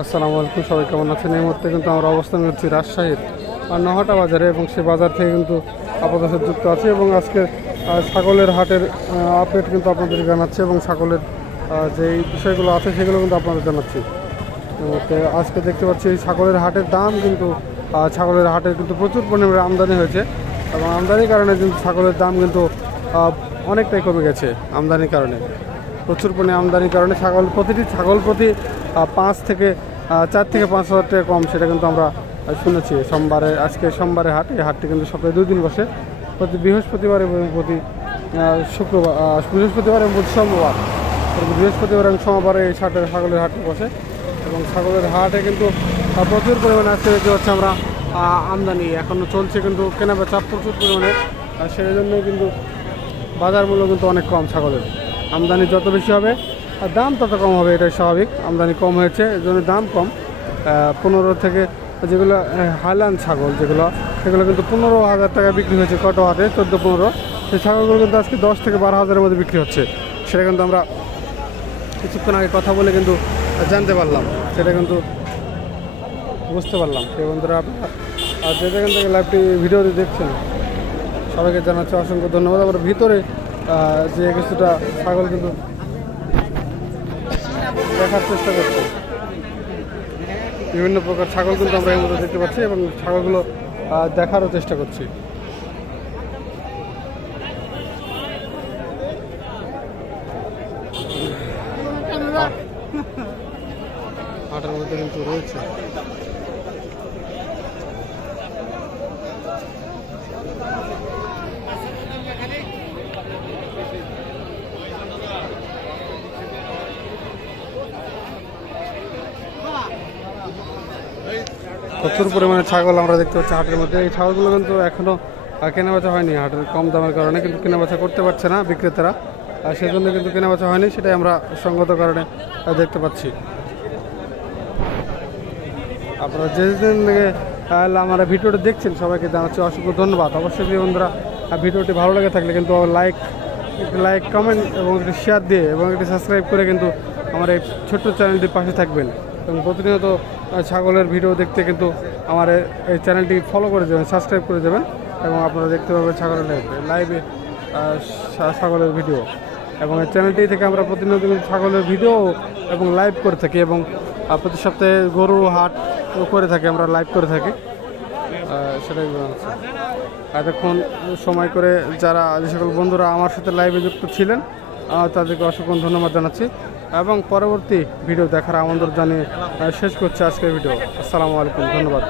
আসসালামু আলাইকুম, সবাই কেমন আছেন? এই মুহূর্তে কিন্তু আমরা অবস্থান করছি রাজশাহীর নহাটা বাজারে এবং সেই বাজার থেকে কিন্তু আপাতত যুক্ত আছি এবং আজকে ছাগলের হাটের আপডেট কিন্তু আপনাদের জানাচ্ছি এবং ছাগলের যে বিষয়গুলো আছে সেগুলো কিন্তু আপনাদের জানাচ্ছি। আজকে দেখতে পাচ্ছি ছাগলের হাটের দাম কিন্তু ছাগলের হাটের কিন্তু প্রচুর পরিমাণে আমদানি হয়েছে এবং আমদানির কারণে কিন্তু ছাগলের দাম কিন্তু অনেকটাই কমে গেছে। আমদানির কারণে প্রচুর পরিমাণে আমদানির কারণে প্রতিটি ছাগল প্রতি 4 থেকে 5 হাজার টাকা কম, সেটা কিন্তু আমরা শুনেছি। আজকে সোমবারে হাট, এই হাটটি কিন্তু সপ্তাহে 2 দিন বসে, প্রতি বৃহস্পতিবার এবং প্রতি শুক্রবার, বৃহস্পতিবার এবং প্রতি সোমবার। বৃহস্পতিবার এবং সোমবারে এই ছাগলের হাটটি বসে এবং ছাগলের হাটে কিন্তু প্রচুর পরিমাণে আজকে দেখতে পাচ্ছি আমরা আমদানি এখনও চলছে, কিন্তু কেনাবেচা প্রচুর পরিমাণে। সেই জন্যই কিন্তু বাজার মূল্য কিন্তু অনেক কম ছাগলের। আমদানি যত বেশি হবে আর দাম তত কম হবে, এটাই স্বাভাবিক। আমদানি কম হয়েছে, এর জন্য দাম কম। 15 থেকে যেগুলো হাইল্যান্ড ছাগল সেগুলো কিন্তু 15,000 টাকা বিক্রি হয়েছে কত হাটে, 14-15। সেই ছাগলগুলো কিন্তু আজকে 10 থেকে 12,000-এর মধ্যে বিক্রি হচ্ছে। সেটা কিন্তু আমরা কিছুক্ষণ আগে কথা বলে কিন্তু জানতে পারলাম, সেটা কিন্তু বুঝতে পারলাম। সেই বন্ধুরা, আপনারা যে যেখান থেকে লাইভটি ভিডিওটি দেখছেন সবাইকে জানাচ্ছি অসংখ্য ধন্যবাদ। আমরা ভিতরে যে কিছুটা ছাগল কিন্তু দেখার চেষ্টা করছি, বিভিন্ন প্রকার ছাগল কিন্তু আমরা এর মধ্যে দেখতে পাচ্ছি এবং ছাগলগুলো দেখারও চেষ্টা করছি। হাটের মধ্যে কিন্তু রয়েছে প্রচুর পরিমাণে ছাগল আমরা দেখতে পাচ্ছি হাটের মধ্যে। এই ছাগলগুলো কিন্তু এখনও কেনাবেচা হয়নি, হাটের কম দামের কারণে কিন্তু কেনাবেচা করতে পারছে না বিক্রেতারা, আর সেই জন্য কিন্তু কেনাবেচা হয়নি, সেটাই আমরা সঙ্গত কারণে দেখতে পাচ্ছি। আপনারা যে দিন থেকে আমরা ভিডিওটা দেখছেন সবাইকে জানাচ্ছি অসংখ্য ধন্যবাদ। অবশ্যই বন্ধুরা, ভিডিওটি ভালো লেগে থাকলে কিন্তু লাইক কমেন্ট এবং একটি শেয়ার দিয়ে এবং একটি সাবস্ক্রাইব করে কিন্তু আমার এই ছোট্ট চ্যানেলটির পাশে থাকবেন এবং প্রতিনিয়ত ছাগলের ভিডিও দেখতে কিন্তু আমার এই চ্যানেলটি ফলো করে দেবেন, সাবস্ক্রাইব করে দেবেন এবং আপনারা দেখতে পাবেন ছাগলের লাইভে ছাগলের ভিডিও। এবং এই চ্যানেলটি থেকে আমরা প্রতিনিয়ত ছাগলের ভিডিও এবং লাইভ করে থাকি এবং প্রতি সপ্তাহে গরু হাট করে থাকি, আমরা লাইভ করে থাকি। সেটাই এতক্ষণ সময় করে যে সকল বন্ধুরা আমার সাথে লাইভে যুক্ত ছিলেন তাদেরকে অসংখ্য ধন্যবাদ জানাচ্ছি এবং পরবর্তী ভিডিও দেখার আমন্ত্রণ জানিয়ে শেষ করছি আজকের ভিডিও। আসসালামু আলাইকুম, ধন্যবাদ।